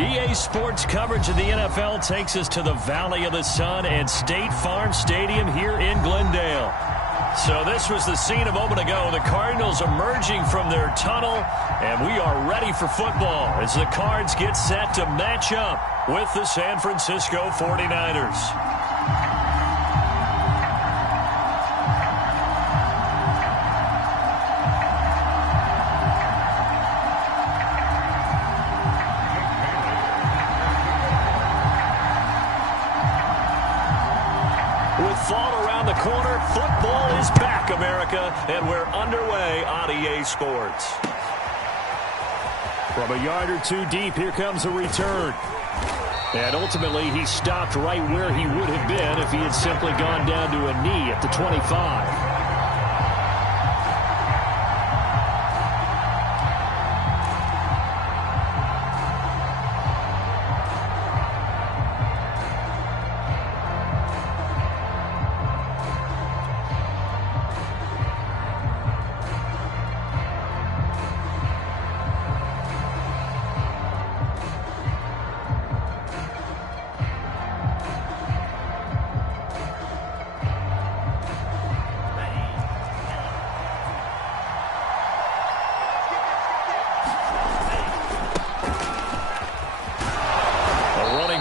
EA Sports coverage of the NFL takes us to the Valley of the Sun and State Farm Stadium here in Glendale. So this was the scene a moment ago. The Cardinals emerging from their tunnel, and we are ready for football as the Cards get set to match up with the San Francisco 49ers. Corner, football is back, America, and we're underway on EA Sports. From a yard or two deep, here comes a return. And ultimately, he stopped right where he would have been if he had simply gone down to a knee at the 25.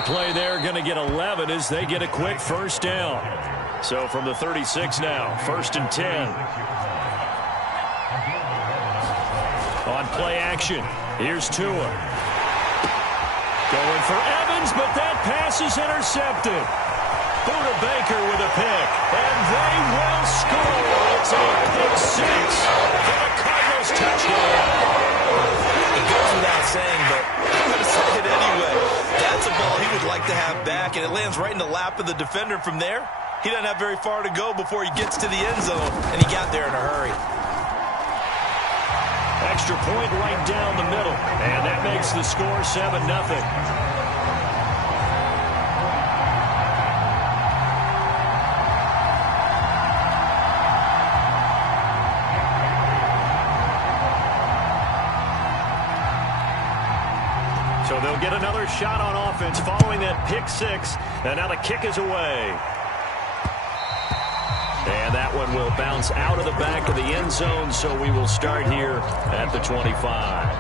Play there, going to get 11 as they get a quick first down. So from the 36 now, 1st and 10. On play action, here's Tua. Going for Evans, but that pass is intercepted. Buda Baker with a pick, and they will score. It's a pick six for the Cardinals touchdown. It goes without saying, but I'm going to say it anyway. That's a ball he would like to have back, and it lands right in the lap of the defender from there. He doesn't have very far to go before he gets to the end zone, and he got there in a hurry. Extra point right down the middle, and that makes the score 7-0. So they'll get another shot on offense following that pick six. And now the kick is away. And that one will bounce out of the back of the end zone. So we will start here at the 25.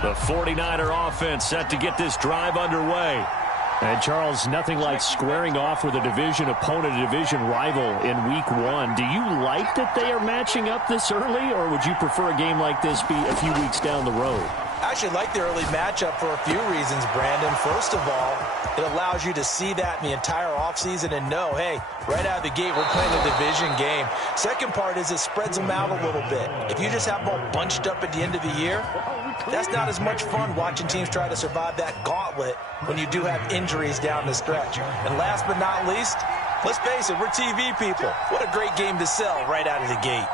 The 49er offense set to get this drive underway. And, Charles, nothing like squaring off with a division opponent, a division rival in Week 1. Do you like that they are matching up this early, or would you prefer a game like this be a few weeks down the road? I actually like the early matchup for a few reasons, Brandon. First of all, it allows you to see that in the entire offseason and know, hey, right out of the gate, we're playing a division game. Second part is it spreads them out a little bit. If you just have them all bunched up at the end of the year, that's not as much fun watching teams try to survive that gauntlet when you do have injuries down the stretch. And last but not least, let's face it, we're TV people. What a great game to sell right out of the gate.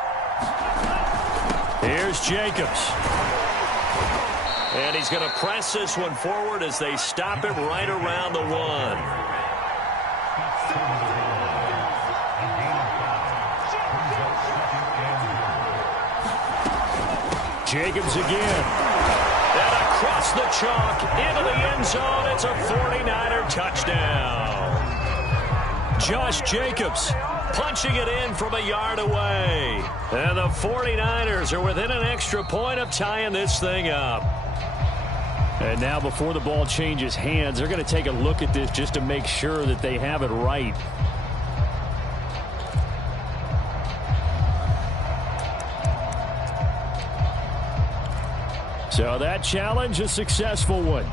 Here's Jacobs. And he's going to press this one forward as they stop him right around the 1. Jacobs again. And across the chalk into the end zone. It's a 49er touchdown. Josh Jacobs punching it in from a yard away. And the 49ers are within an extra point of tying this thing up. And now before the ball changes hands, they're going to take a look at this just to make sure that they have it right. So that challenge, a successful one.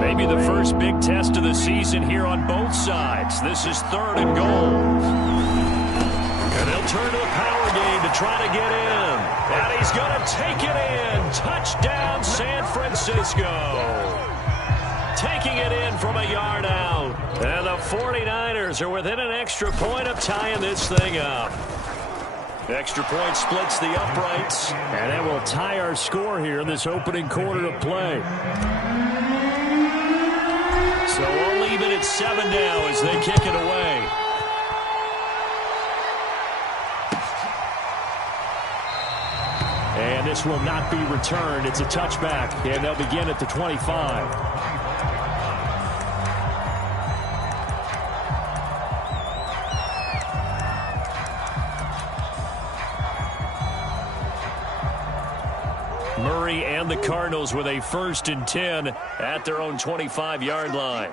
Maybe the first big test of the season here on both sides. This is 3rd and goal. And they'll turn to the power game to try to get in. And he's going to take it in. Touchdown, San Francisco. Taking it in from a yard out. And the 49ers are within an extra point of tying this thing up. Extra point splits the uprights, and that will tie our score here in this opening quarter of play. So all even at 7 now as they kick it away. And this will not be returned. It's a touchback, and they'll begin at the 25. Murray and the Cardinals with a 1st and 10 at their own 25-yard line.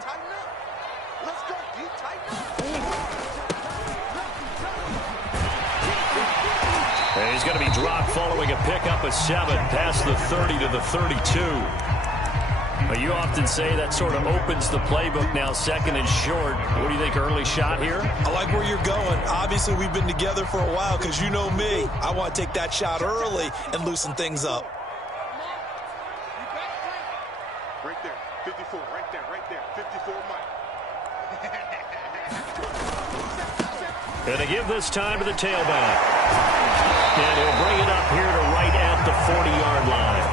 And he's going to be dropped following a pickup of 7 past the 30 to the 32. But you often say that sort of opens the playbook now, 2nd and short. What do you think, early shot here? I like where you're going. Obviously, we've been together for a while because you know me. I want to take that shot early and loosen things up. Right there, 54, right there, 54, Mike. And they give this time to the tailback. And he'll bring it up here to right at the 40-yard line.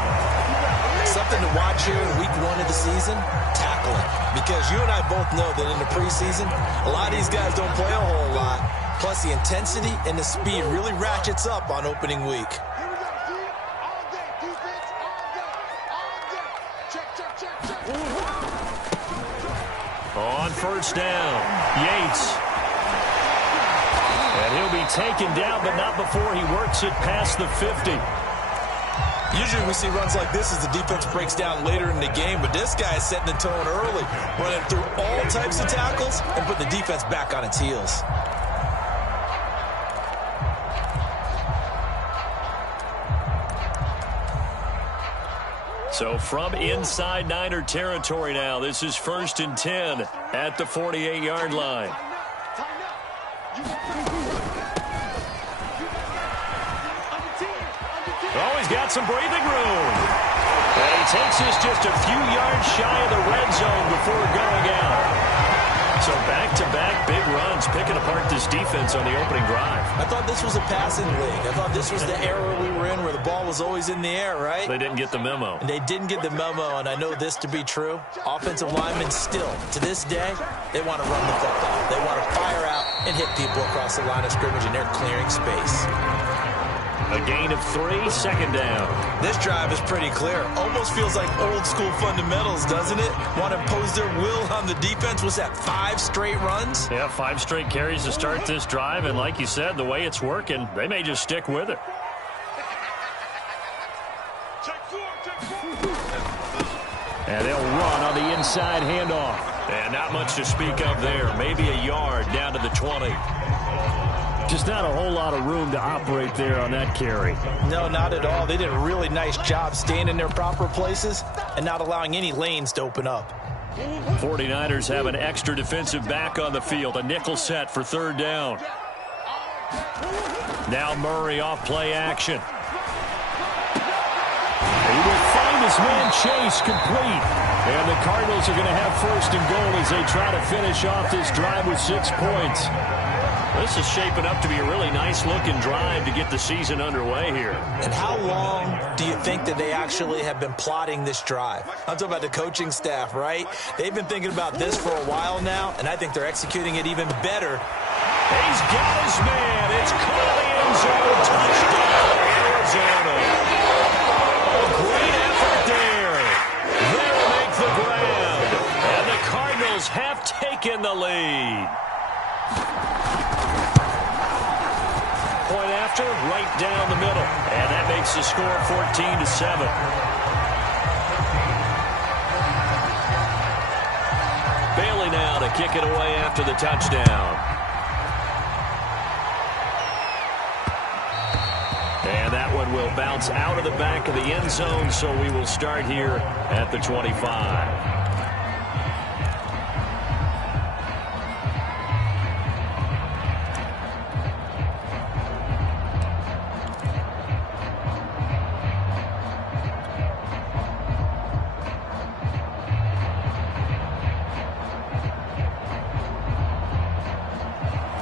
Something to watch here in week 1 of the season, tackling. Because you and I both know that in the preseason, a lot of these guys don't play a whole lot. Plus, the intensity and the speed really ratchets up on opening week. On 1st down, Yates. And he'll be taken down, but not before he works it past the 50. Usually we see runs like this as the defense breaks down later in the game, but this guy is setting the tone early, running through all types of tackles and putting the defense back on its heels. So from inside Niner territory now, this is 1st and 10 at the 48-yard line. Oh, he's got some breathing room. And he takes this just a few yards shy of the red zone before going out. So back-to-back big runs, picking apart this defense on the opening drive. I thought this was a passing league. I thought this was the era we were in where the ball was always in the air, right? They didn't get the memo. And they didn't get the memo, and I know this to be true. Offensive linemen still, to this day, they want to run the football. They want to fire out and hit people across the line of scrimmage, and they're clearing space. A gain of 3, 2nd down. This drive is pretty clear. Almost feels like old school fundamentals, doesn't it? Want to impose their will on the defense. Was that 5 straight runs? Yeah, 5 straight carries to start this drive. And like you said, the way it's working, they may just stick with it. And they'll run on the inside handoff. And not much to speak of there. Maybe a yard down to the 20. Just not a whole lot of room to operate there on that carry. No, not at all. They did a really nice job staying in their proper places and not allowing any lanes to open up. 49ers have an extra defensive back on the field. A nickel set for 3rd down. Now Murray off play action. He will find his man Chase complete. And the Cardinals are going to have 1st and goal as they try to finish off this drive with 6 points. This is shaping up to be a really nice-looking drive to get the season underway here. And how long do you think that they actually have been plotting this drive? I'm talking about the coaching staff, right? They've been thinking about this for a while now, and I think they're executing it even better. He's got his man. It's caught in the end zone. Touchdown, Arizona. A great effort there. They'll make the grab. And the Cardinals have taken the lead. Point after, right down the middle. And that makes the score 14-7. Bailey now to kick it away after the touchdown. And that one will bounce out of the back of the end zone, so we will start here at the 25.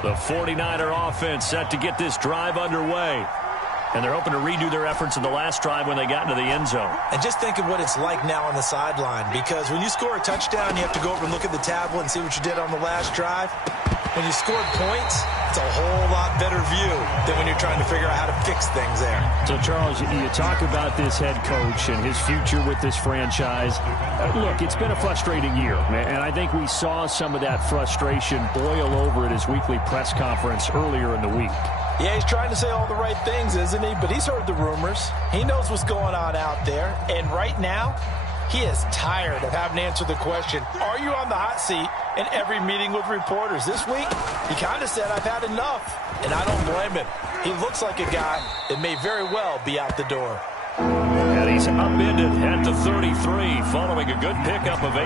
The The 49er offense set to get this drive underway. And they're hoping to redo their efforts in the last drive when they got into the end zone. And just think of what it's like now on the sideline, because when you score a touchdown, you have to go over and look at the tablet and see what you did on the last drive. When you scored points, it's a whole lot better view than when you're trying to figure out how to fix things there. So, Charles, you talk about this head coach and his future with this franchise. Look, it's been a frustrating year, and I think we saw some of that frustration boil over at his weekly press conference earlier in the week. Yeah, he's trying to say all the right things, isn't he? But he's heard the rumors. He knows what's going on out there. And right now, he is tired of having to answer the question, are you on the hot seat in every meeting with reporters? This week, he kind of said, I've had enough. And I don't blame him. He looks like a guy that may very well be out the door. And he's upended at the 33 following a good pickup of 8.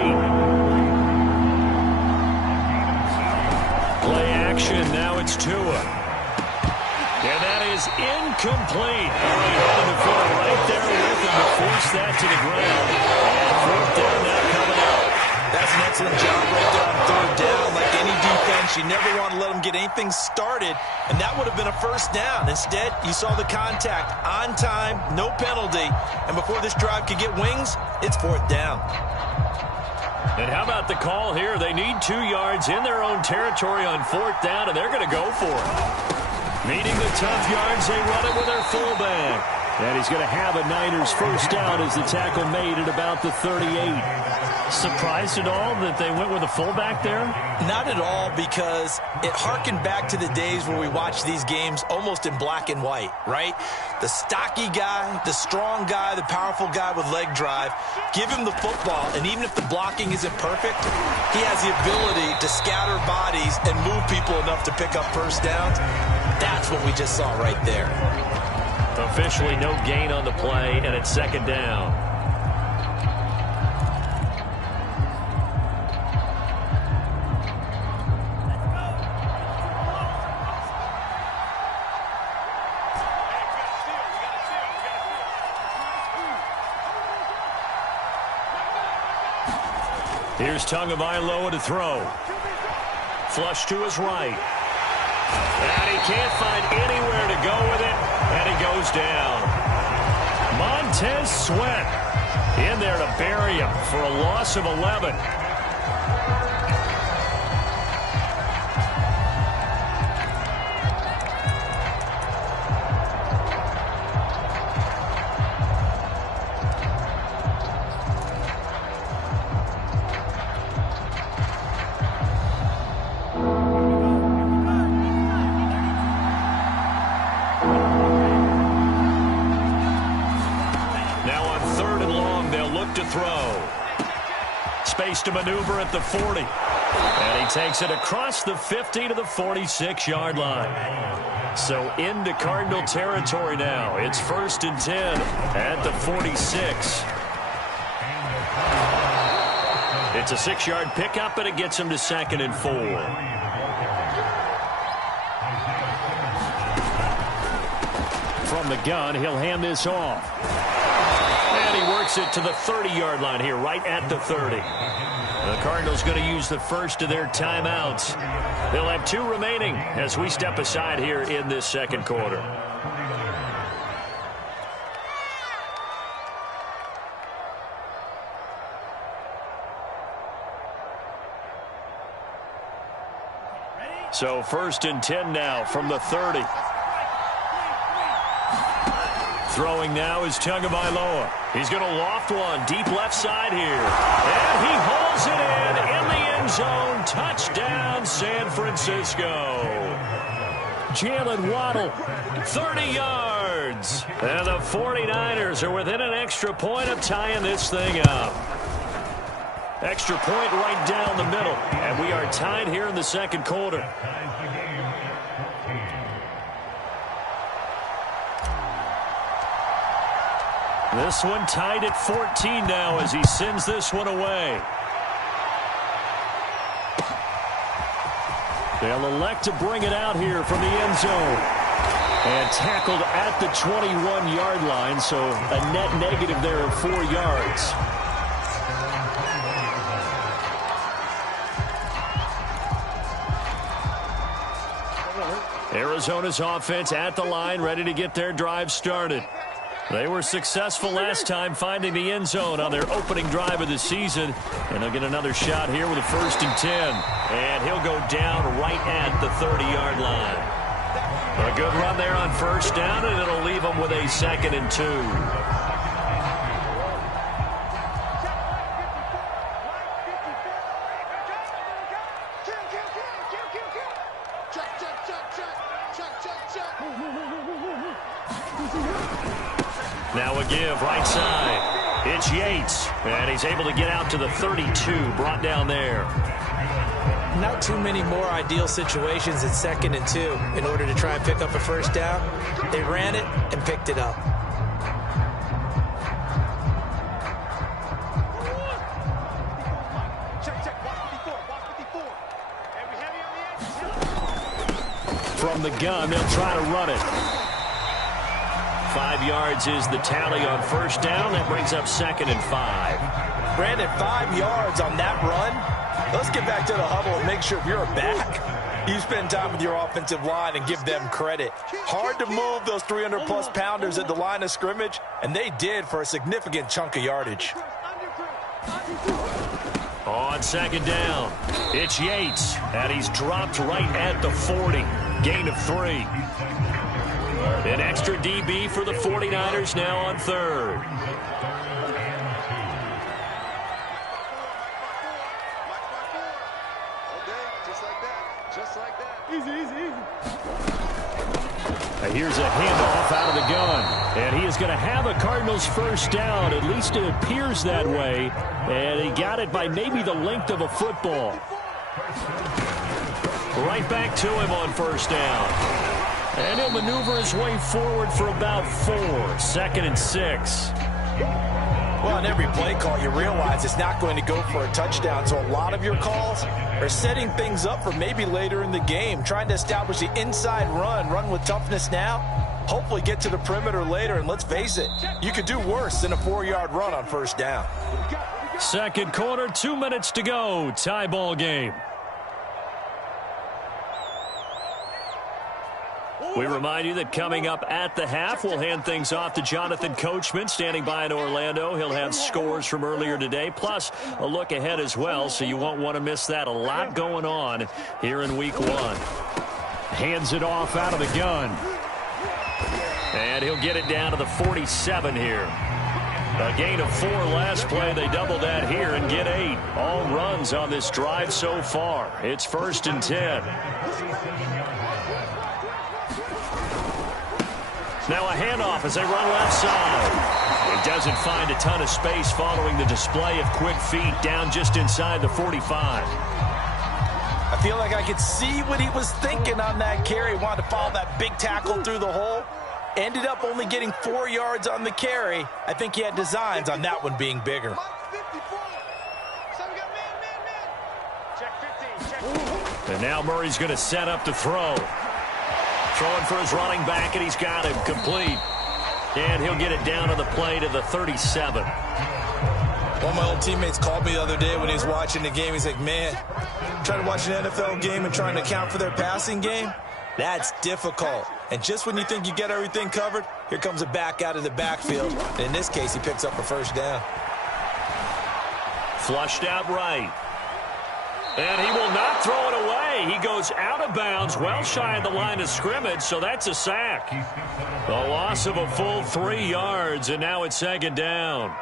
Play action. Now it's Tua. And that is incomplete. He had the foot right there with him to force that to the ground. And 4th down now coming out. That's an excellent job right there on 3rd down. Like any defense, you never want to let them get anything started, and that would have been a 1st down. Instead, you saw the contact on time, no penalty, and before this drive could get wings, it's 4th down. And how about the call here? They need 2 yards in their own territory on 4th down, and they're going to go for it. Needing the tough yards, they run it with their fullback. And he's going to have a Niners 1st down as the tackle made at about the 38. Surprised at all that they went with a fullback there? Not at all, because it harkened back to the days where we watched these games almost in black and white, right? The stocky guy, the strong guy, the powerful guy with leg drive, give him the football, and even if the blocking isn't perfect, he has the ability to scatter bodies and move people enough to pick up 1st downs. That's what we just saw right there. Officially no gain on the play, and it's 2nd down. Here's Tagovailoa to throw. Flush to his right. And he can't find anywhere to go with it, and he goes down. Montez Sweat in there to bury him for a loss of 11. To maneuver at the 40. And he takes it across the 50 to the 46-yard line. So into Cardinal territory now. It's 1st and 10 at the 46. It's a 6-yard pickup, and it gets him to 2nd and 4. From the gun, he'll hand this off. And he works it to the 30-yard line here, right at the 30. The Cardinals going to use the first of their timeouts. They'll have 2 remaining as we step aside here in this 2nd quarter. So 1st and 10 now from the 30. Throwing now is Tagovailoa. He's going to loft one deep left side here. And he holds it in the end zone. Touchdown, San Francisco. Jalen Waddle, 30 yards. And the 49ers are within an extra point of tying this thing up. Extra point right down the middle. And we are tied here in the 2nd quarter. This one tied at 14 now as he sends this one away. They'll elect to bring it out here from the end zone. And tackled at the 21-yard line, so a net negative there of 4 yards. Arizona's offense at the line, ready to get their drive started. They were successful last time finding the end zone on their opening drive of the season. And they'll get another shot here with a 1st and 10. And he'll go down right at the 30-yard line. A good run there on 1st down, and it'll leave them with a 2nd and 2. Now a give right side. It's Yates, and he's able to get out to the 32, brought down there. Not too many more ideal situations at 2nd and 2 in order to try and pick up a 1st down. They ran it and picked it up. From the gun, they'll try to run it. 5 yards is the tally on 1st down. That brings up 2nd and 5. Brandon, 5 yards on that run. Let's get back to the huddle and make sure if you're a back, you spend time with your offensive line and give them credit. Hard to move those 300-plus pounders at the line of scrimmage, and they did for a significant chunk of yardage. On 2nd down, it's Yates, and he's dropped right at the 40. Gain of 3. An extra DB for the 49ers now on 3rd. Here's a handoff out of the gun. And he is going to have a Cardinals 1st down. At least it appears that way. And he got it by maybe the length of a football. Right back to him on 1st down. And he'll maneuver his way forward for about 4. 2nd and 6. Well, on every play call, you realize it's not going to go for a touchdown. So a lot of your calls are setting things up for maybe later in the game, trying to establish the inside run with toughness now, hopefully get to the perimeter later. And let's face it, you could do worse than a 4-yard run on 1st down. 2nd quarter, 2 minutes to go. Tie ball game. We remind you that coming up at the half, we'll hand things off to Jonathan Coachman, standing by in Orlando. He'll have scores from earlier today, plus a look ahead as well, so you won't want to miss that. A lot going on here in Week 1. Hands it off out of the gun. And he'll get it down to the 47 here. A gain of 4 last play. They double that here and get 8. All runs on this drive so far. It's 1st and 10. Now a handoff as they run left side. It doesn't find a ton of space following the display of quick feet down just inside the 45. I feel like I could see what he was thinking on that carry. Wanted to follow that big tackle through the hole. Ended up only getting 4 yards on the carry. I think he had designs on that one being bigger. And now Murray's going to set up to throw. Throwing for his running back, and he's got him complete. And he'll get it down on the play to the 37. One of my old teammates called me the other day when he was watching the game. He's like, man, trying to watch an NFL game and trying to account for their passing game, that's difficult. And just when you think you get everything covered, here comes a back out of the backfield. And in this case, he picks up a 1st down. Flushed out right. And he will not throw it away. He goes out of bounds, well shy of the line of scrimmage, so that's a sack. The loss of a full 3 yards, and now it's 2nd down.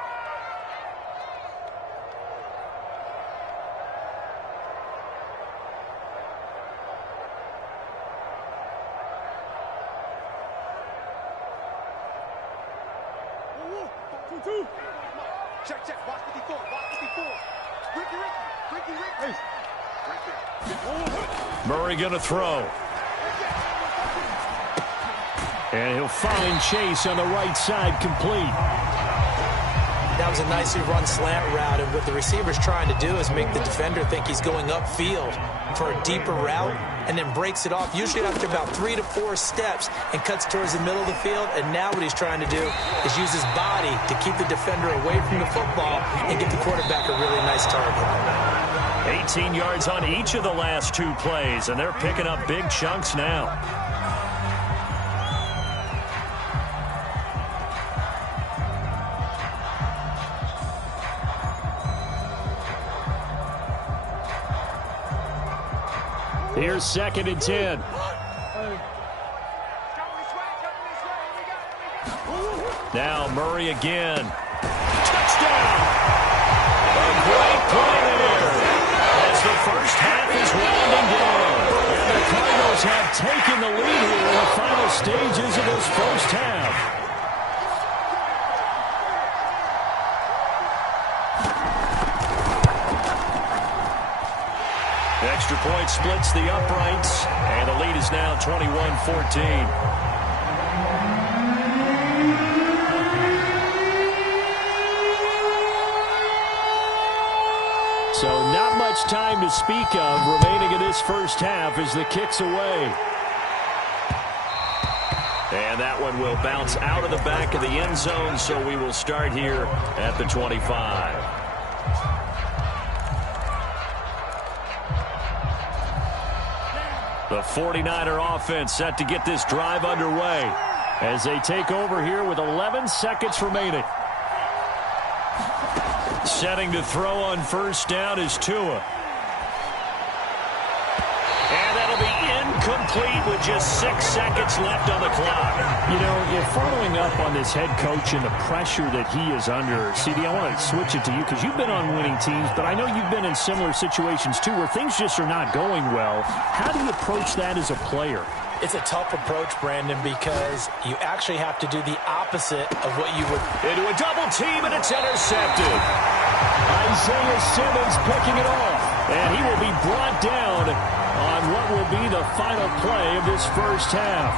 Check, box 54, box 54. Ricky. Murray going to throw. And he'll find Chase on the right side, complete. That was a nicely run slant route, and what the receiver's trying to do is make the defender think he's going upfield for a deeper route, and then breaks it off, usually after about 3 to 4 steps, and cuts towards the middle of the field. And now what he's trying to do is use his body to keep the defender away from the football and give the quarterback a really nice target. 18 yards on each of the last 2 plays, and they're picking up big chunks now. Here's 2nd and 10. Now Murray again. Touchdown! A great play there as the first half is winding down. And the Cardinals have taken the lead here in the final stages of this first half. Extra point splits the uprights, and the lead is now 21-14. So not much time to speak of remaining in this first half as the kick's away. And that one will bounce out of the back of the end zone, so we will start here at the 25. The 49er offense set to get this drive underway as they take over here with 11 seconds remaining. Setting to throw on first down is Tua. And that'll be incomplete with just 6 seconds left on the clock. You know, you're following up on this head coach and the pressure that he is under. CD, I want to switch it to you because you've been on winning teams, but I know you've been in similar situations too where things just are not going well. How do you approach that as a player? It's a tough approach, Brandon, because you actually have to do the opposite of what you would. Into a double team, and it's intercepted. Isaiah Simmons picking it off, and he will be brought down on what will be the final play of this first half.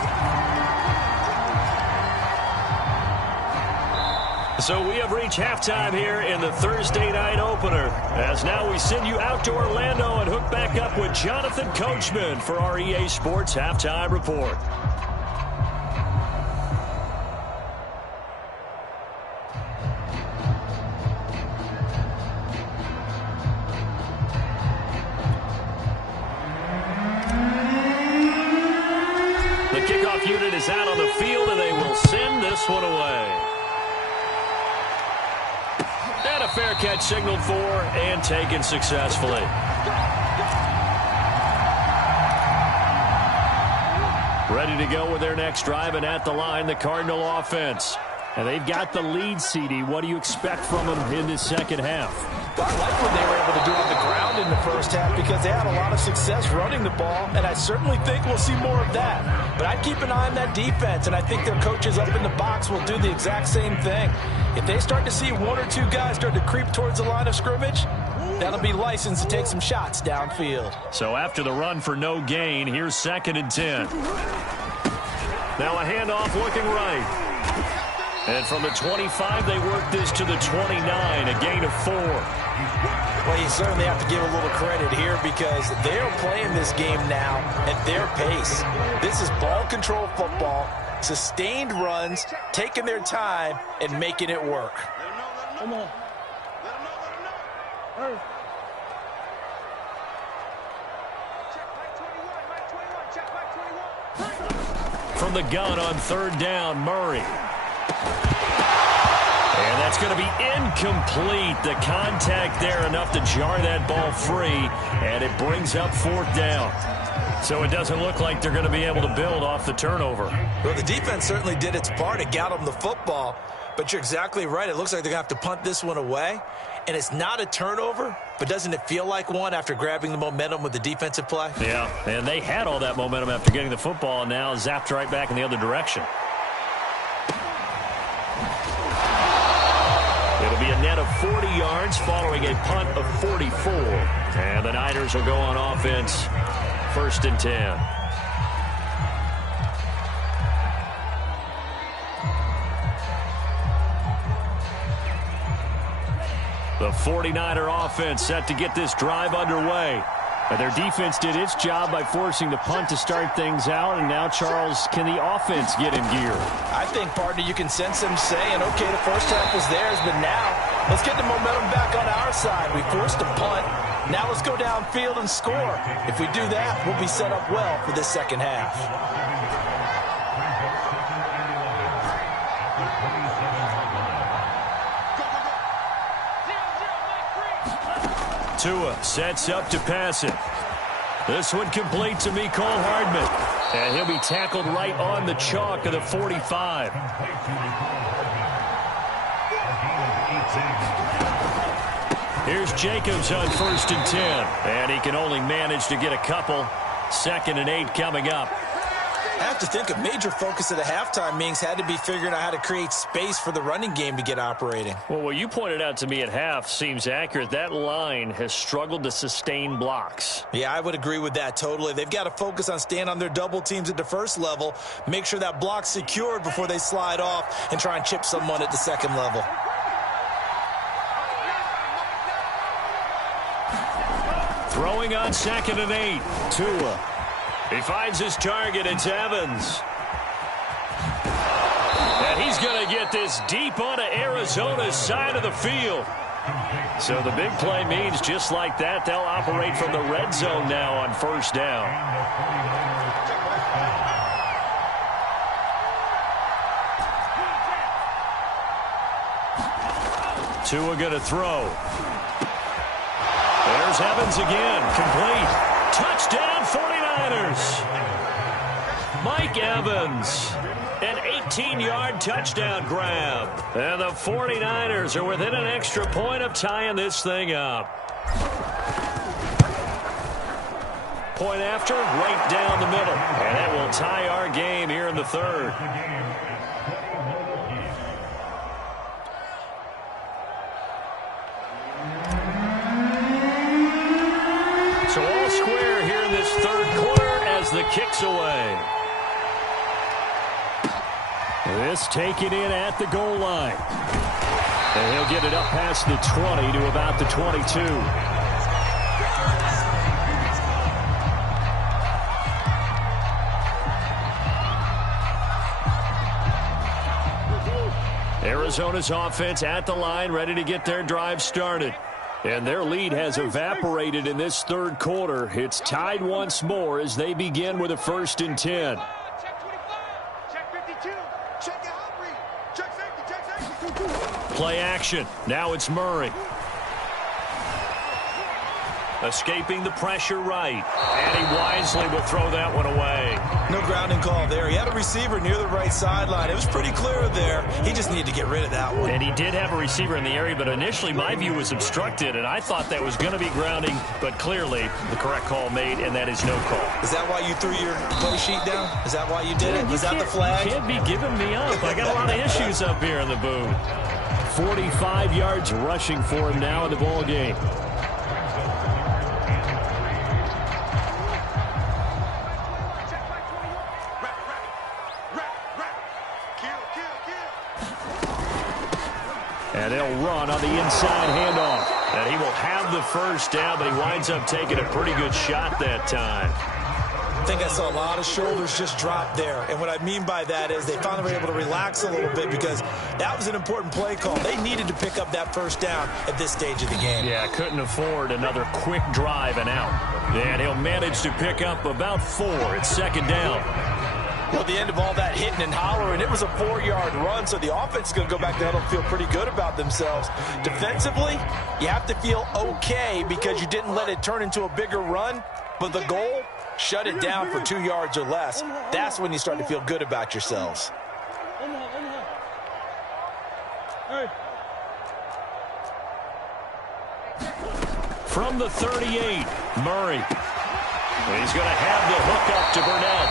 So we have reached halftime here in the Thursday night opener, as now we send you out to Orlando and hook back up with Jonathan Coachman for our EA Sports Halftime Report. The kickoff unit is out on the field, and they will send this one away. And a fair catch signaled for and taken successfully. Ready to go with their next drive, and at the line, the Cardinal offense. And they've got the lead, CD. What do you expect from them in this second half? I like what they were able to do on the ground in the first half because they had a lot of success running the ball, and I certainly think we'll see more of that. But I'd keep an eye on that defense, and I think their coaches up in the box will do the exact same thing. If they start to see one or two guys start to creep towards the line of scrimmage, that'll be licensed to take some shots downfield. So after the run for no gain, here's 2nd and 10. Now a handoff looking right. And from the 25, they work this to the 29, a gain of 4. Well, you certainly have to give a little credit here because they're playing this game now at their pace. This is ball control football, sustained runs, taking their time, and making it work. Come on. Let him know. From the gun on 3rd down, Murray. And that's going to be incomplete. The contact there enough to jar that ball free, and it brings up 4th down. So it doesn't look like they're going to be able to build off the turnover. Well, the defense certainly did its part. It got them the football, but you're exactly right. It looks like they're going to have to punt this one away, and it's not a turnover, but doesn't it feel like one after grabbing the momentum with the defensive play? Yeah, and they had all that momentum after getting the football, and now zapped right back in the other direction. It'll be a net of 40 yards following a punt of 44. And the Niners will go on offense, 1st and 10. The 49er offense set to get this drive underway. And their defense did its job by forcing the punt to start things out. And now, Charles, can the offense get in gear? I think, partner, you can sense them saying, okay, the first half was theirs, but now let's get the momentum back on our side. We forced a punt. Now let's go downfield and score. If we do that, we'll be set up well for this second half. Tua sets up to pass it. This one complete to Mecole Hardman. And he'll be tackled right on the chalk of the 45. Here's Jacobs on 1st and 10. And he can only manage to get a couple. 2nd and 8 coming up. I have to think a major focus at the halftime means had to be figuring out how to create space for the running game to get operating. Well, what you pointed out to me at half seems accurate. That line has struggled to sustain blocks. Yeah, I would agree with that totally. They've got to focus on staying on their double teams at the first level, make sure that block's secured before they slide off and try and chip someone at the second level. Throwing on 2nd and 8. Tua. He finds his target. It's Evans. And he's going to get this deep onto Arizona's side of the field. So the big play means just like that, they'll operate from the red zone now on 1st down. Tua going to throw. There's Evans again. Complete. Touchdown 49ers. Mike Evans. An 18-yard touchdown grab. And the 49ers are within an extra point of tying this thing up. Point after, right down the middle. And that will tie our game here in the 3rd. So all square here in this 3rd quarter as the kick's away. This taken in at the goal line. And he'll get it up past the 20 to about the 22. Arizona's offense at the line, ready to get their drive started. And their lead has evaporated in this 3rd quarter. It's tied once more as they begin with a 1st and 10. Play action. Now it's Murray. Escaping the pressure right. And he wisely will throw that one away. No grounding call there. He had a receiver near the right sideline. It was pretty clear there. He just needed to get rid of that one. And he did have a receiver in the area, but initially my view was obstructed, and I thought that was going to be grounding, but clearly the correct call made, and that is no call. Is that why you threw your play sheet down? Is that why you did it? Was that the flag? You can't be giving me up. I got a lot of issues up here in the booth. 45 yards rushing for him now in the ball game. And they'll run on the inside handoff. And he will have the 1st down, but he winds up taking a pretty good shot that time. I think I saw a lot of shoulders just drop there. And what I mean by that is they finally were able to relax a little bit because that was an important play call. They needed to pick up that 1st down at this stage of the game. Yeah, couldn't afford another quick drive and out. And he'll manage to pick up about 4 at 2nd down. Well, at the end of all that hitting and hollering, it was a 4-yard run, so the offense is going to go back to huddle and feel pretty good about themselves. Defensively, you have to feel okay because you didn't let it turn into a bigger run, but the goal, shut it down for 2 yards or less. That's when you start to feel good about yourselves. From the 38, Murray. And he's going to have the hook up to Burnett.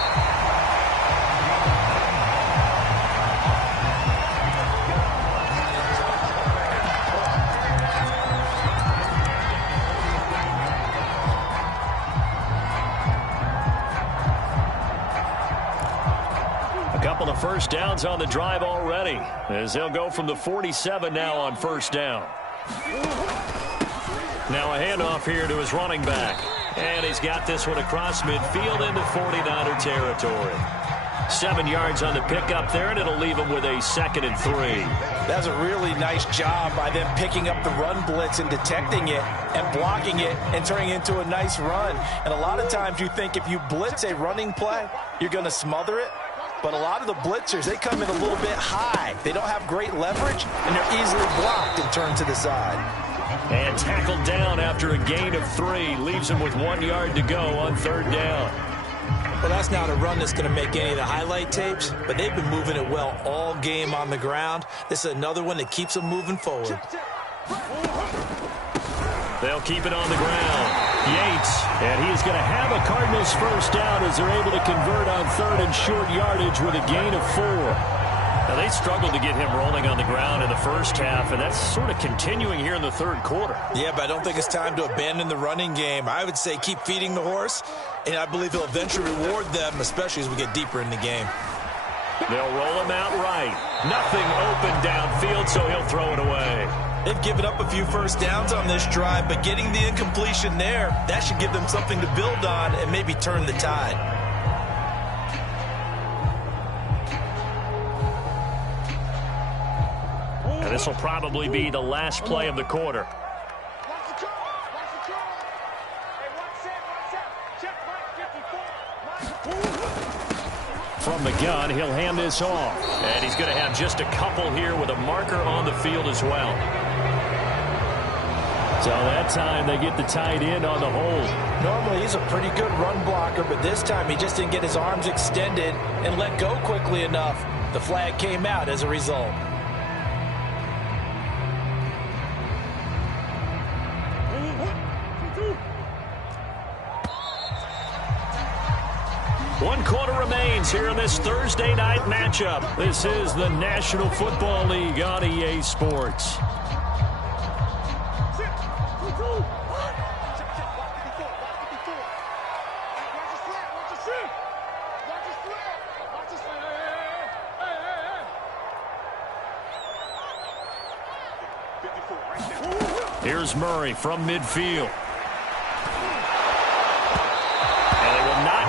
Couple of 1st downs on the drive already as they'll go from the 47 now on 1st down. Now a handoff here to his running back. And he's got this one across midfield into 49er territory. 7 yards on the pickup there, and it'll leave him with a 2nd and 3. That's a really nice job by them picking up the run blitz and detecting it and blocking it and turning it into a nice run. And a lot of times you think if you blitz a running play, you're going to smother it. But a lot of the blitzers, they come in a little bit high. They don't have great leverage, and they're easily blocked and turned to the side. And tackled down after a gain of 3. Leaves him with 1 yard to go on 3rd down. Well, that's not a run that's going to make any of the highlight tapes, but they've been moving it well all game on the ground. This is another one that keeps them moving forward. They'll keep it on the ground. Yates, and he's going to have a Cardinals first down as they're able to convert on 3rd and short yardage with a gain of 4. Now, they struggled to get him rolling on the ground in the first half, and that's sort of continuing here in the 3rd quarter. Yeah, but I don't think it's time to abandon the running game. I would say keep feeding the horse, and I believe he'll eventually reward them, especially as we get deeper in the game. They'll roll him out right. Nothing open downfield, so he'll throw it away. They've given up a few first downs on this drive, but getting the incompletion there, that should give them something to build on and maybe turn the tide. And this will probably be the last play of the quarter. From the gun, he'll hand this off. And he's going to have just a couple here with a marker on the field as well. So that time they get the tight end on the hold. Normally he's a pretty good run blocker, but this time he just didn't get his arms extended and let go quickly enough. The flag came out as a result. One quarter remains here in this Thursday night matchup. This is the National Football League on EA Sports. Here's Murray from midfield.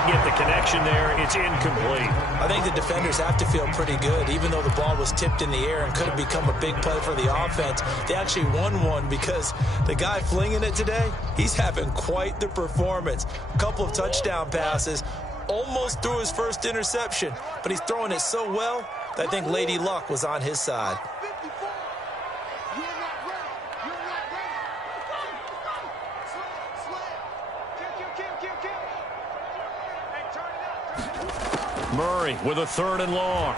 Get the connection there. It's incomplete. I think the defenders have to feel pretty good. Even though the ball was tipped in the air and could have become a big play for the offense, they actually won one because the guy flinging it today, he's having quite the performance. A couple of touchdown passes, almost threw his first interception, but he's throwing it so well that I think Lady Luck was on his side. Murray with a 3rd and long.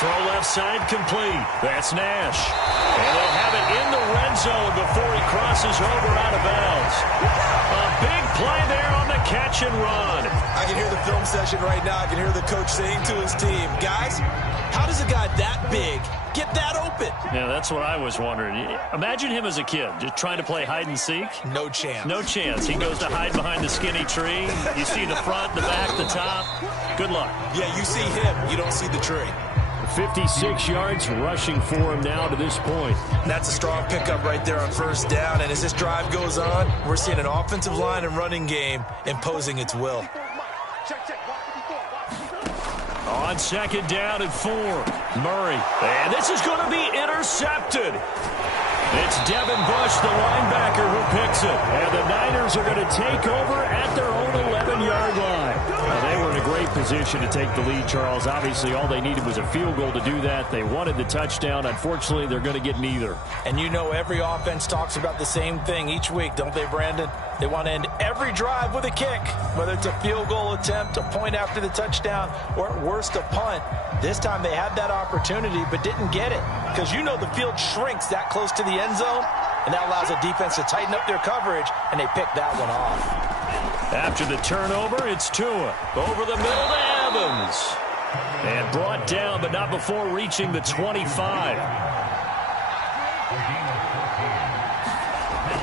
Throw left side complete. That's Nash. And they'll have it in the red zone before he crosses over out of bounds. A big play there on the catch and run. I can hear the film session right now. I can hear the coach saying to his team, guys, how does a guy that big get that open? Yeah, that's what I was wondering. Imagine him as a kid, just trying to play hide and seek. No chance. No chance. He goes to hide behind the skinny tree. You see the front, the back, the top. Good luck. Yeah, you see him. You don't see the tree. 56 yards rushing for him now to this point. That's a strong pickup right there on first down. And as this drive goes on, we're seeing an offensive line and running game imposing its will. On 2nd down and 4. Murray. And this is going to be intercepted. It's Devin Bush, the linebacker, who picks it. And the Niners are going to take over at their own 11-yard line. Now, they were in a great position to take the lead, Charles. Obviously, all they needed was a field goal to do that. They wanted the touchdown. Unfortunately, they're going to get neither. And you know every offense talks about the same thing each week, don't they, Brandon? They want to end every drive with a kick, whether it's a field goal attempt, a point after the touchdown, or at worst a punt. This time they had that opportunity but didn't get it because you know the field shrinks that close to the end zone, and that allows the defense to tighten up their coverage, and they pick that one off. After the turnover, it's Tua. Over the middle to Evans. And brought down, but not before reaching the 25.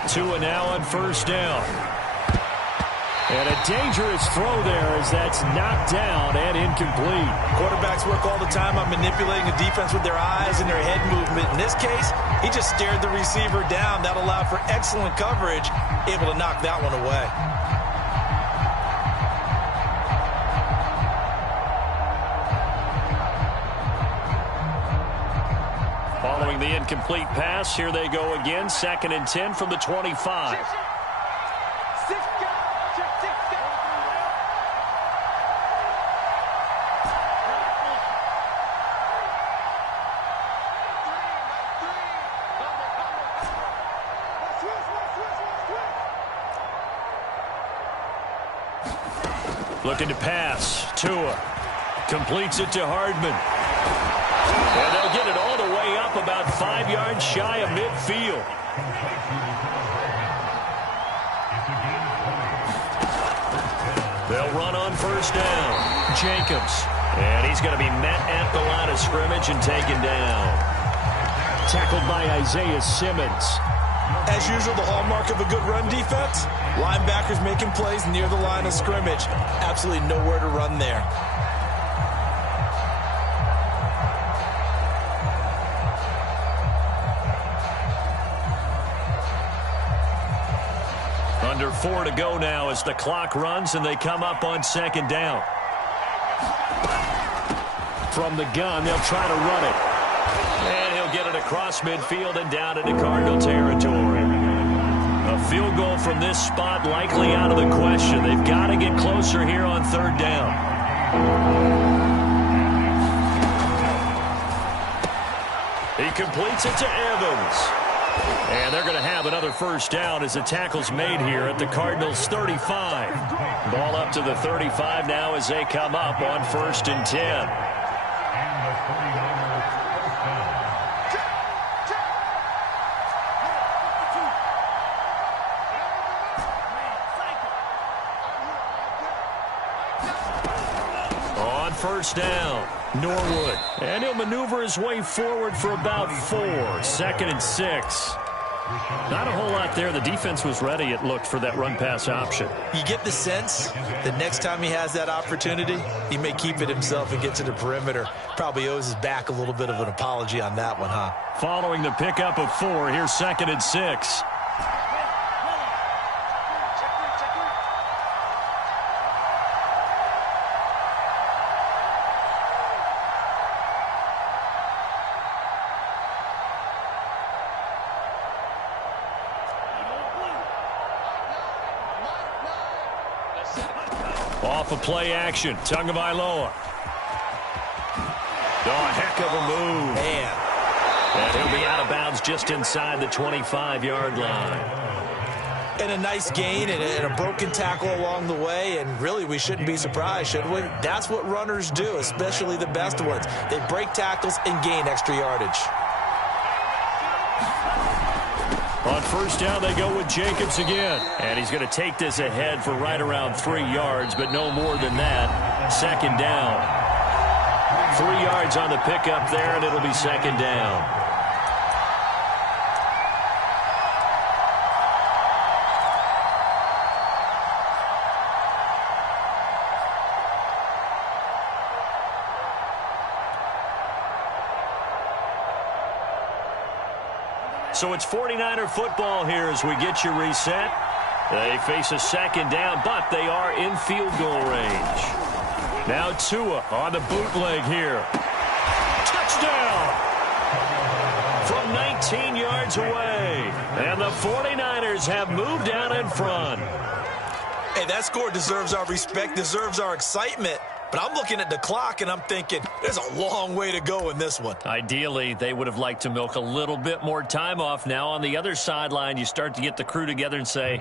Tua now on first down. And a dangerous throw there as that's knocked down and incomplete. Quarterbacks work all the time on manipulating the defense with their eyes and their head movement. In this case, he just stared the receiver down. That allowed for excellent coverage, able to knock that one away. Following the incomplete pass, here they go again. 2nd and 10 from the 25. Looking to pass. Tua completes it to Hardman. And they'll get it all the way up about 5 yards shy of midfield. They'll run on first down. Jacobs. And he's going to be met at the line of scrimmage and taken down. Tackled by Isaiah Simmons. As usual, the hallmark of a good run defense, linebackers making plays near the line of scrimmage. Absolutely nowhere to run there. Under 4 to go now as the clock runs and they come up on second down. From the gun, they'll try to run it. And he'll get it across midfield and down into Cardinal territory. A field goal from this spot likely out of the question. They've got to get closer here on third down. He completes it to Evans. And they're going to have another first down as the tackle's made here at the Cardinals' 35. Ball up to the 35 now as they come up on 1st and 10. On first down, Norwood. And he'll maneuver his way forward for about 4. 2nd and 6. Not a whole lot there. The defense was ready, it looked, for that run-pass option. You get the sense that next time he has that opportunity, he may keep it himself and get to the perimeter. Probably owes his back a little bit of an apology on that one, huh? Following the pickup of 4, here's 2nd and 6. Off of play action, Tagovailoa. Oh, heck of a move. Man. And he'll be out of bounds just inside the 25-yard line. And a nice gain and a broken tackle along the way, and really we shouldn't be surprised, should we? That's what runners do, especially the best ones. They break tackles and gain extra yardage. On first down, they go with Jacobs again. And he's going to take this ahead for right around 3 yards, but no more than that. 2nd down. 3 yards on the pickup there, and it'll be 2nd down. So it's 49er football here as we get you reset. They face a 2nd down, but they are in field goal range. Now Tua on the bootleg here. Touchdown! From 19 yards away. And the 49ers have moved out in front. Hey, that score deserves our respect, deserves our excitement. But I'm looking at the clock, and I'm thinking, there's a long way to go in this one. Ideally, they would have liked to milk a little bit more time off. Now, on the other sideline, you start to get the crew together and say,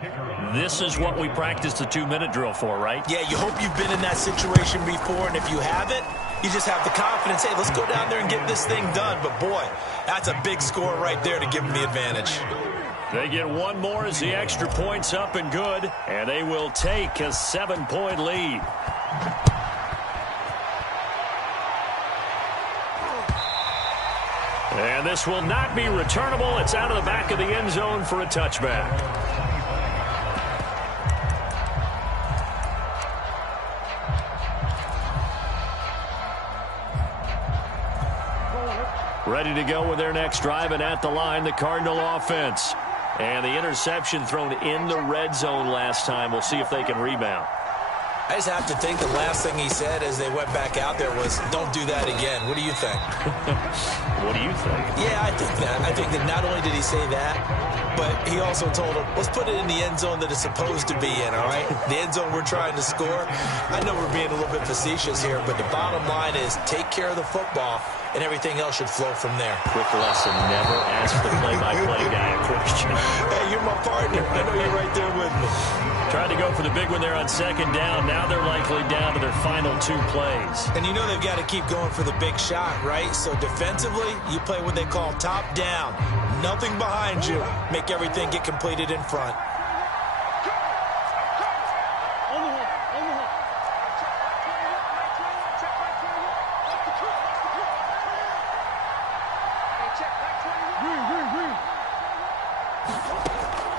this is what we practiced the 2-minute drill for, right? Yeah, you hope you've been in that situation before, and if you haven't, you just have the confidence, hey, let's go down there and get this thing done. But, boy, that's a big score right there to give them the advantage. They get one more as the extra point's up and good, and they will take a 7-point lead. And this will not be returnable. It's out of the back of the end zone for a touchback. Ready to go with their next drive, and at the line, the Cardinal offense. And the interception thrown in the red zone last time. We'll see if they can rebound. I just have to think the last thing he said as they went back out there was, don't do that again. What do you think? What do you think? Yeah, I think that. I think that not only did he say that, but he also told him, let's put it in the end zone that it's supposed to be in, all right? The end zone we're trying to score. I know we're being a little bit facetious here, but the bottom line is take care of the football, and everything else should flow from there. Quick lesson, never ask the play-by-play guy a question. Hey, you're my partner. I know you're right there with me. Tried to go for the big one there on second down. Now they're likely down to their final 2 plays. And you know they've got to keep going for the big shot, right? So defensively, you play what they call top down. Nothing behind you. Make everything get completed in front.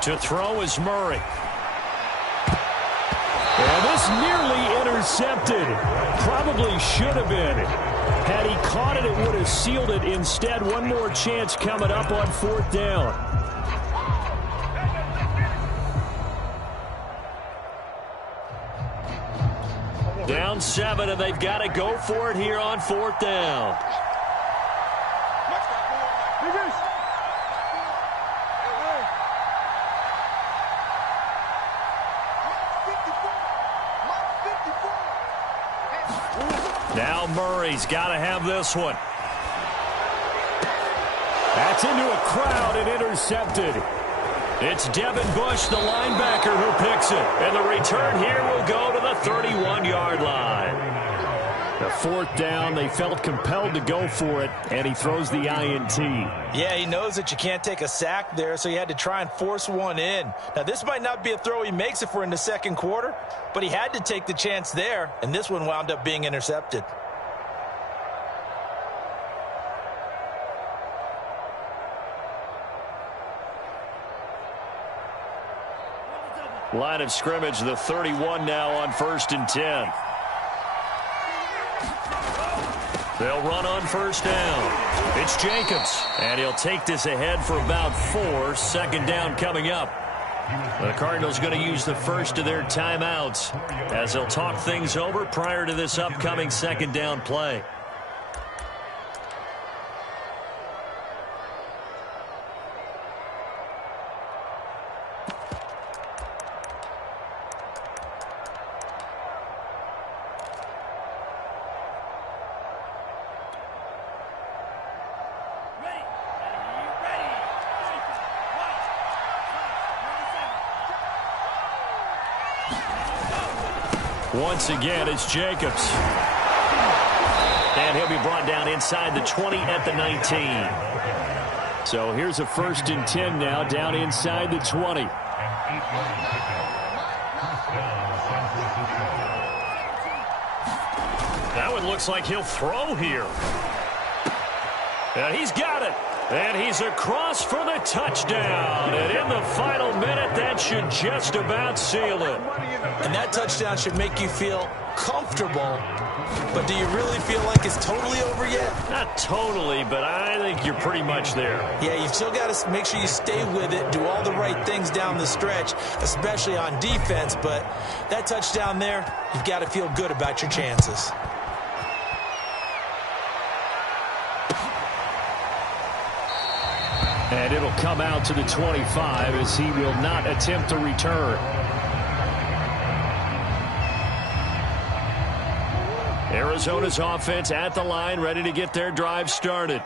To throw is Murray. And this nearly intercepted. Probably should have been. Had he caught it, it would have sealed it. Instead, one more chance coming up on 4th down. Down 7, and they've got to go for it here on 4th down. Now Murray's got to have this one. That's into a crowd and intercepted. It's Devin Bush, the linebacker, who picks it. And the return here will go to the 31-yard line. The 4th down, they felt compelled to go for it, and he throws the INT. Yeah, he knows that you can't take a sack there, so he had to try and force one in. Now, this might not be a throw he makes if we're in the second quarter, but he had to take the chance there, and this one wound up being intercepted. Line of scrimmage, the 31 now on 1st and 10. They'll run on 1st down. It's Jacobs, and he'll take this ahead for about 4. 2nd down coming up. The Cardinals going to use the first of their timeouts as they'll talk things over prior to this upcoming 2nd down play. Once again, it's Jacobs. And he'll be brought down inside the 20 at the 19. So here's a 1st and 10 now, down inside the 20. That one looks like he'll throw here. And he's got it. And he's across for the touchdown. And in the final minute, that should just about seal it. And that touchdown should make you feel comfortable. But do you really feel like it's totally over yet? Not totally, but I think you're pretty much there. Yeah, you've still got to make sure you stay with it, do all the right things down the stretch, especially on defense. But that touchdown there, you've got to feel good about your chances. And it'll come out to the 25 as he will not attempt to return. Arizona's offense at the line, ready to get their drive started.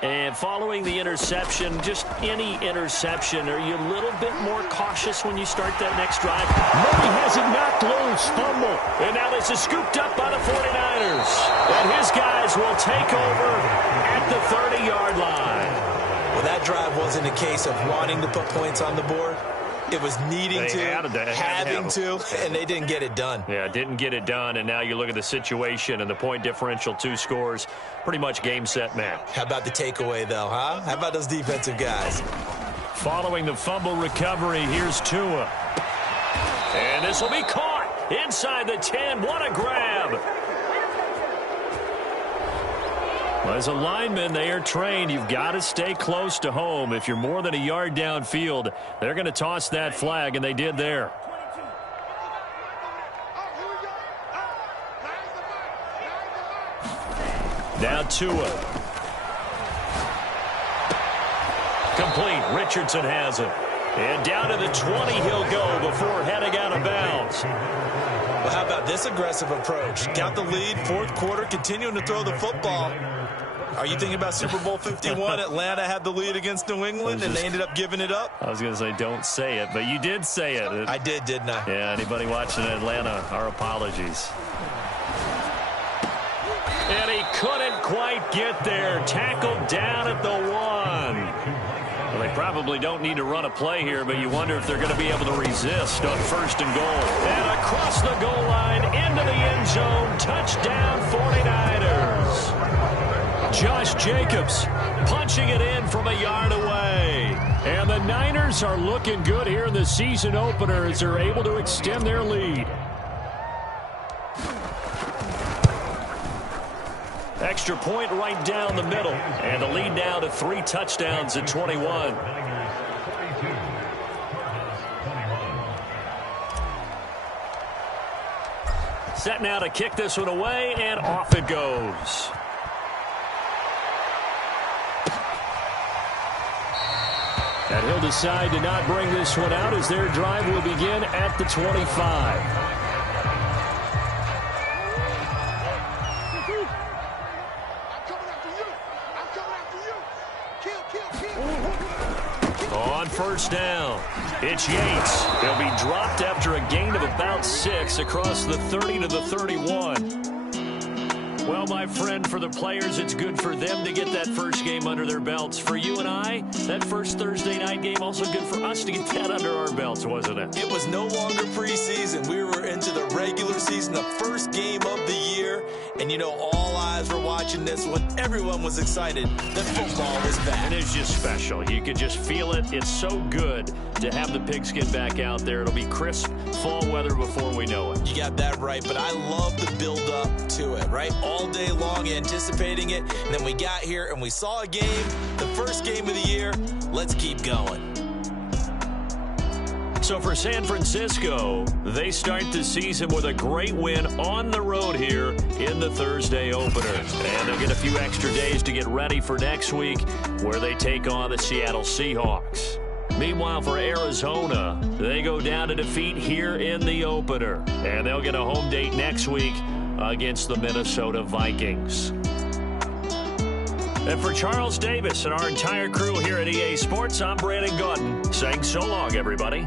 And following the interception, just any interception, are you a little bit more cautious when you start that next drive? Murray has it knocked loose, fumble. And now this is scooped up by the 49ers. And his guys will take over at the 30-yard line. Well, that drive wasn't a case of wanting to put points on the board. It was needing having to, and they didn't get it done. Yeah, didn't get it done, and now you look at the situation and the point differential, 2 scores, pretty much game, set, match. How about the takeaway, though, huh? How about those defensive guys? Following the fumble recovery, here's Tua. And this will be caught inside the 10. What a grab. As a lineman, they are trained. You've got to stay close to home. If you're more than a yard downfield, they're going to toss that flag, and they did there. Now Tua. Complete. Richardson has it. And down to the 20 he'll go before heading out of bounds. Well, how about this aggressive approach? Got the lead, fourth quarter, continuing to throw the football. Are you thinking about Super Bowl 51? Atlanta had the lead against New England, and they ended up giving it up? I was going to say don't say it, but you did say it. I did, didn't I? Yeah, anybody watching Atlanta, our apologies. And he couldn't quite get there. Tackled down at the 1. Well, they probably don't need to run a play here, but you wonder if they're going to be able to resist on 1st and goal. And across the goal line, into the end zone. Touchdown, 49ers. Josh Jacobs punching it in from a yard away. And the Niners are looking good here in the season opener as they're able to extend their lead. Extra point right down the middle. And the lead now to 3 touchdowns at 21. Set now to kick this one away, and off it goes. And he'll decide to not bring this one out as their drive will begin at the 25. On 1st down, it's Yates. He'll be dropped after a gain of about 6 across the 30 to the 31. Well, my friend, for the players, it's good for them to get that first game under their belts. For you and I, that first Thursday night game, also good for us to get that under our belts, wasn't it? It was no longer preseason. We were into the regular season, the first game of the year. And, you know, all eyes were watching this one. Everyone was excited that football was back. It is just special. You could just feel it. It's so good to have the pigskin back out there. It'll be crisp fall weather before we know it. You got that right, but I love the build-up to it, right? All day long anticipating it, and then we got here and we saw a game, the first game of the year. Let's keep going. So for San Francisco, they start the season with a great win on the road here in the Thursday opener. And they'll get a few extra days to get ready for next week where they take on the Seattle Seahawks. Meanwhile, for Arizona, they go down to defeat here in the opener. And they'll get a home date next week against the Minnesota Vikings. And for Charles Davis and our entire crew here at EA Sports, I'm Brandon Gaudin saying so long, everybody.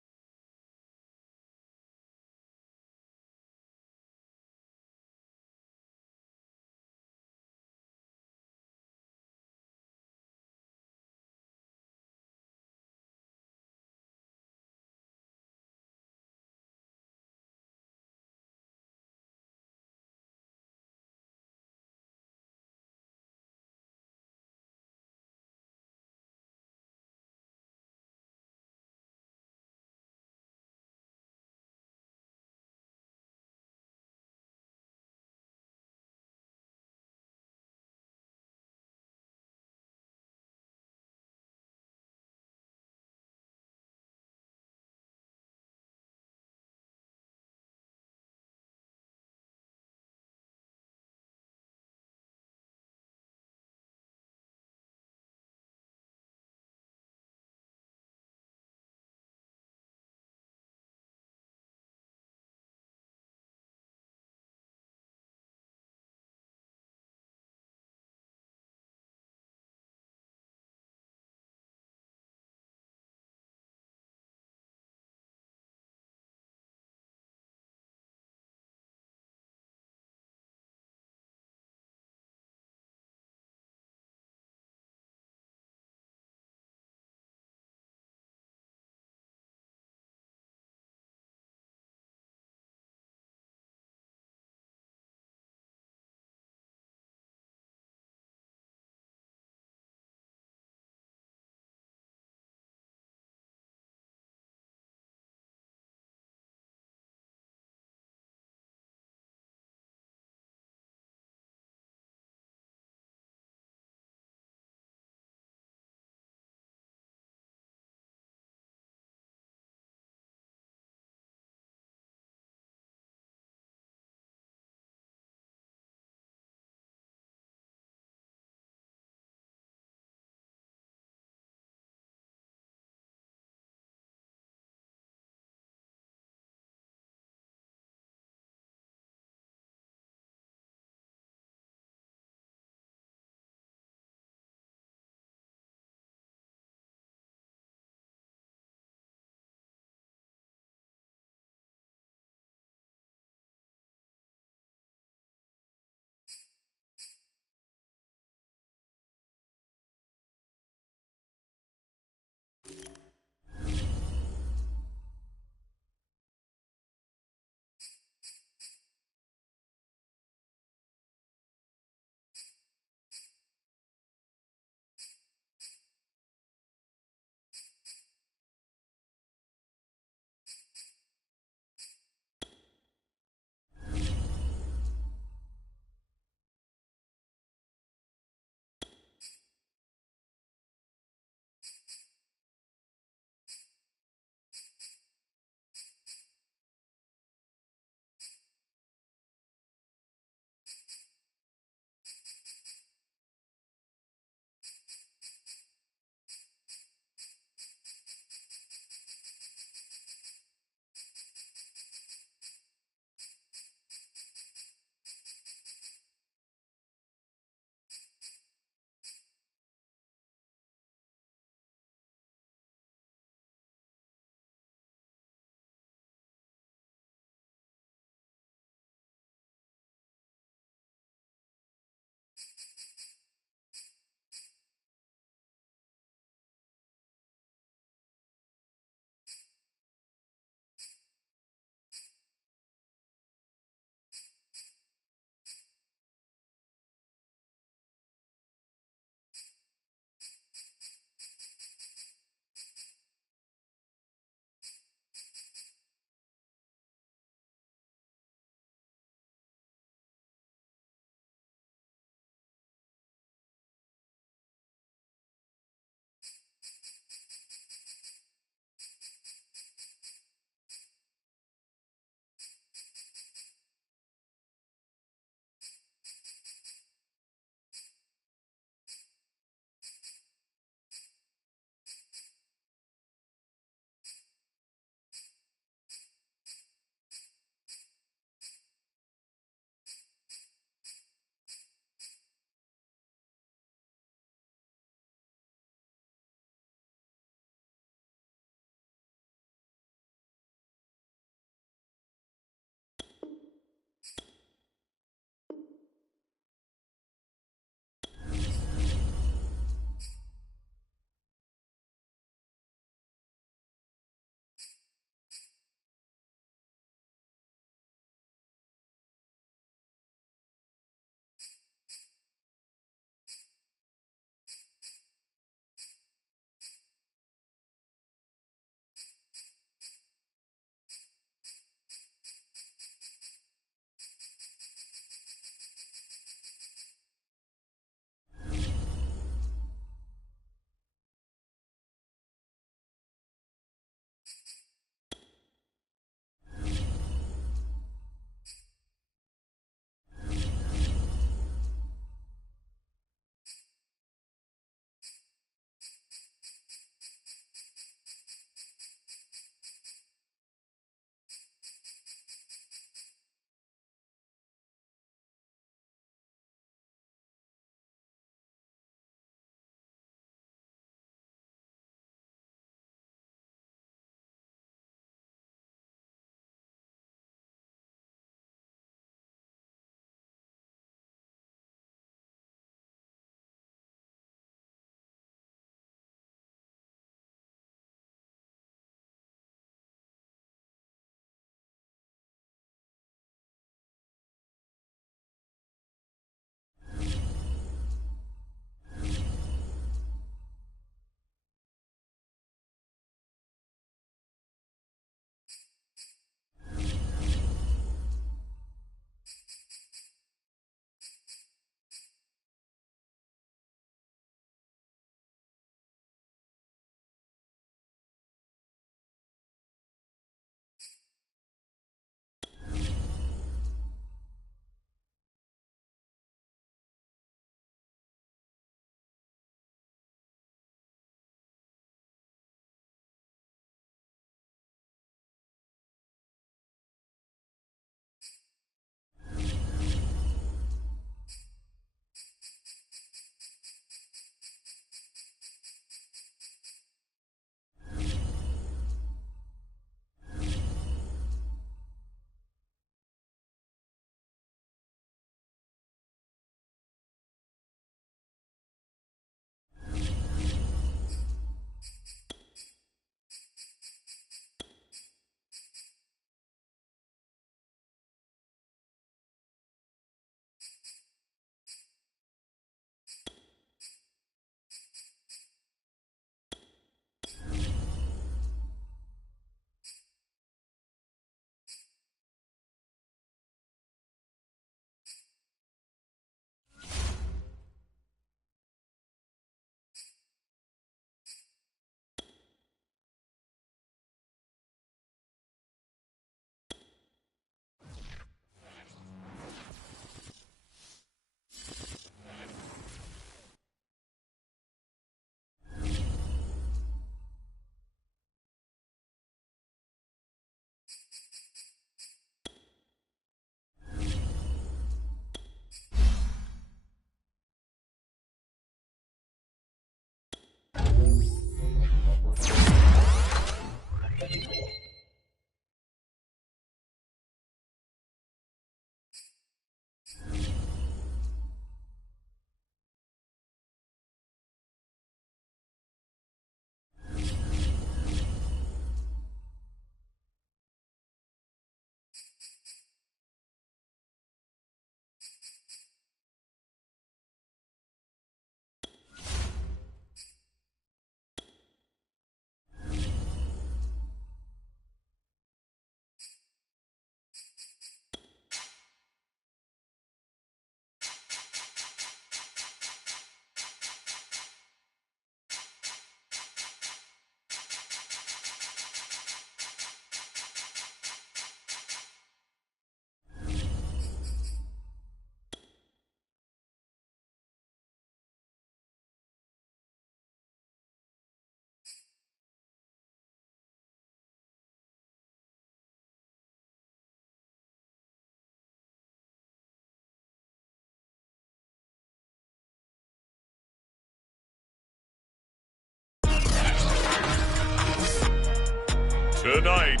Tonight,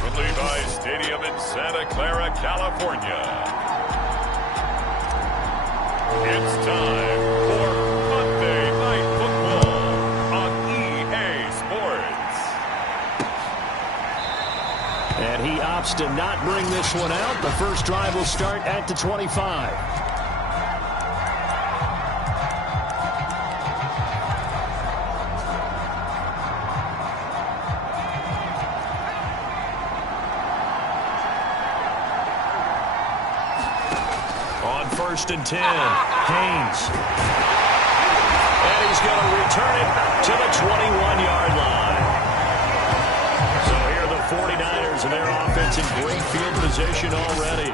from Levi's Stadium in Santa Clara, California, it's time for Monday Night Football on EA Sports. And he opts to not bring this one out. The first drive will start at the 25. First and 10. Haynes. And he's going to return it to the 21-yard line. So here are the 49ers and their offense in great field position already.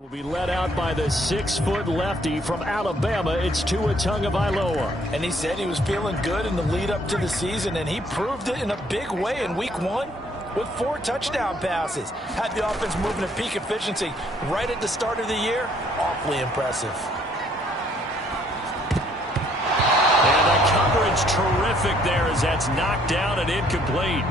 Will be led out by the 6-foot lefty from Alabama. It's Tua Tagovailoa. And he said he was feeling good in the lead up to the season, and he proved it in a big way in week 1 with 4 touchdown passes. Had the offense moving at peak efficiency right at the start of the year. Awfully impressive. And the coverage terrific there as that's knocked down and incomplete.